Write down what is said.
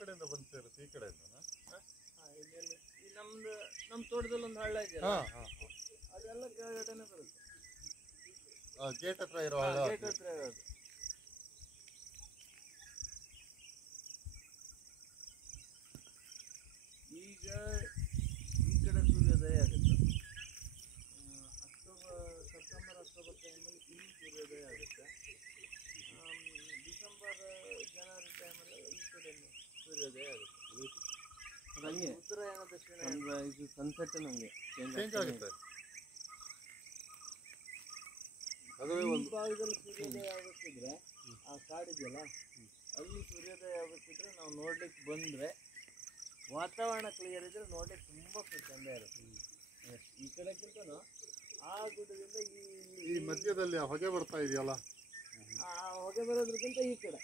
ಕಡೆಯಿಂದ ಬಂದು ಸೇರುತ್ತೆ? ಈ ಕಡೆಯಿಂದನಾ? ಇದೆಲ್ಲಿ ಈ ನಮ್ಮ ತೋಟದಲ್ಲಿ ಒಂದು ಹಳ್ಳ ಇದೆಯಲ್ಲ, ಅದೆಲ್ಲ ಕೆಳಗಡೆನೆ ಬರುತ್ತೆ. ಗೇಟ್ ಹತ್ರ ಇರೋ ಹಳ್ಳ? ಗೇಟ್ ಹತ್ರ ಇರೋದು. ಈಗ ಈ ಕಡೆ ಸೂರ್ಯೋದಯ ಆಗುತ್ತೆ. ಸೆಪ್ಟೆಂಬರ್ ಅಕ್ಟೋಬರ್ ಟೈಮಲ್ಲಿ ಇಲ್ಲಿ ಸೂರ್ಯೋದಯ ಆಗುತ್ತೆ. ಡಿಸೆಂಬರ್ ಜನವರಿ ಟೈಮಲ್ಲಿ ಈ ಕಡೆ ಸೂರ್ಯೋದಯ ಆಗುತ್ತೆ. ಹಂಗೆ ಉತ್ತರಾಯಣ ದಕ್ಷಿಣ ಇದು ಸನ್ಸೆಟ್ ನಮಗೆ ಚೇಂಜ್ ಆಗುತ್ತೆ. ಈ ಭಾಗದಲ್ಲಿ ಸೂರ್ಯೋದಯ ಆಗುತ್ತಿದ್ರೆ ಆ ಕಾಡಿದೆಯಲ್ಲ, ಅಲ್ಲಿ ಸೂರ್ಯೋದಯ ಆಗುತ್ತಿದ್ರೆ ನಾವು ನೋಡ್ಲಿಕ್ಕೆ ಬಂದರೆ ವಾತಾವರಣ ಕ್ಲಿಯರ್ ಇದ್ರೆ ನೋಡ್ಲಿಕ್ಕೆ ತುಂಬ ಚಂದ ಇರುತ್ತೆ. ಈ ಕಡೆಕ್ಕಿಂತನೂ ಆ ಗುಡ್ಡದಿಂದ ಈ ಮಧ್ಯದಲ್ಲಿ ಹೊಗೆ ಬರ್ತಾ ಇದೆಯಲ್ಲ, ಆ ಹೊಗೆ ಬರೋದ್ರಕ್ಕಿಂತ ಈ ಕಡೆ